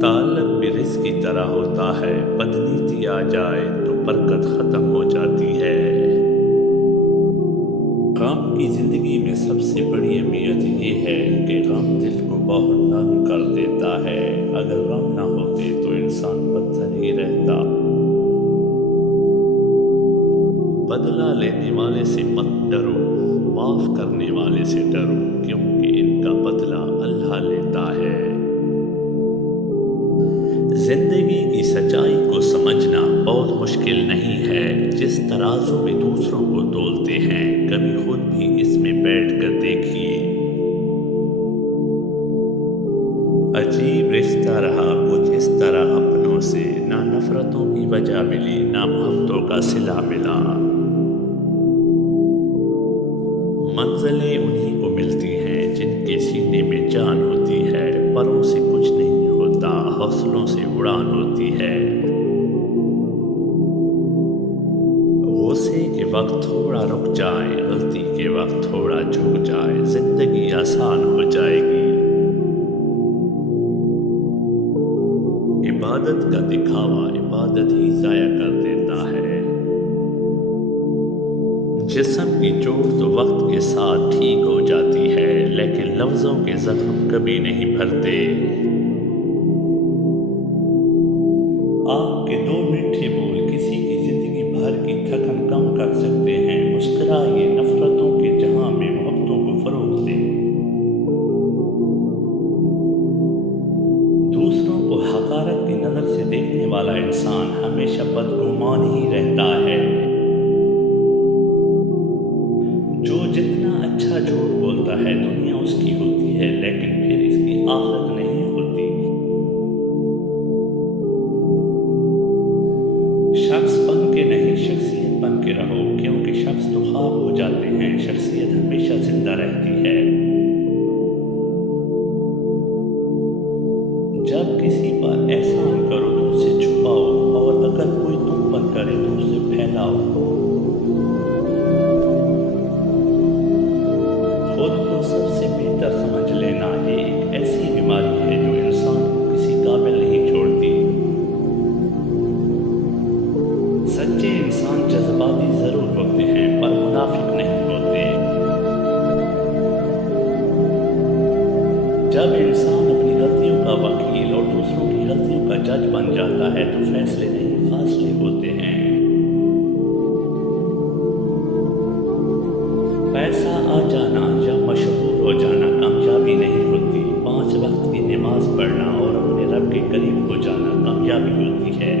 ताल्लुक भी रिज़्क़ की तरह होता है, बदनीति आ जाए तो बरकत ख़त्म हो जाती है। गम की ज़िंदगी में सबसे बड़ी अहमियत ये है कि गम दिल को बहुत नर्म कर देता है। अगर गम ना होते तो इंसान पत्थर ही रहता। बदला लेने वाले से मत डरो, माफ़ करने वाले से डरो, क्योंकि इनका बदला अल्लाह लेता है। जिंदगी की सच्चाई को समझना बहुत मुश्किल नहीं है। जिस तराजू में दूसरों को तोलते हैं, कभी खुद भी इसमें बैठकर देखिए। अजीब रिश्ता रहा कुछ इस तरह अपनों से, ना नफरतों की वजह मिली, ना मोहब्बतों का सिला मिला। मंजिलें उन्हीं को मिलती हैं जिनके सीने में जान होती है। परों से कुछ नहीं होता, हौसलों से उड़ान होती है। गुस्से के वक्त थोड़ा रुक जाए, गलती के वक्त थोड़ा झुक जाए, जिंदगी आसान हो जाएगी। इबादत का दिखावा इबादत ही ज़ाया कर देता है। जिस्म की चोट तो वक्त के साथ ठीक हो जाती है, लेकिन लफ्ज़ों के जख्म कभी नहीं भरते। आपके दो मीठे बोल किसी की जिंदगी भर की थकन कम कर सकते हैं। मुस्कुराइए, नफरतों के जहां में मोहब्बतों को फरोग दें। दूसरों को हकारत की नज़र से देखने वाला इंसान हमेशा बदगुमान ही रहता है। जो जितना अच्छा झूठ बोलता है दुनिया उसकी होती है, लेकिन फिर इसकी आखिरत नहीं होती। शख्स बन के नहीं, शख्सियत बन के रहो, क्योंकि शख्स तो ख्वाब हो जाते हैं, शख्सियत हमेशा जिंदा रहती है। जब किसी पर एहसान करो तो उसे छुपाओ, और अगर कोई तुम पर करे तो उसे फैलाओ। खुद को सबसे बेहतर समझ लेना ये एक ऐसी बीमारी है जो इंसान को किसी काबिल नहीं छोड़ती। सच्चे इंसान जज्बाती जरूर होते हैं, पर मुनाफिक नहीं होते। जब इंसान अपनी गलतियों का वकील और दूसरों की गलतियों का जज बन जाता है तो फैसले नहीं फासले होते हैं। पैसा आ जाना या मशहूर हो जाना कामयाबी नहीं होती। 5 वक्त की नमाज पढ़ना और अपने रब के करीब हो जाना कामयाबी होती है।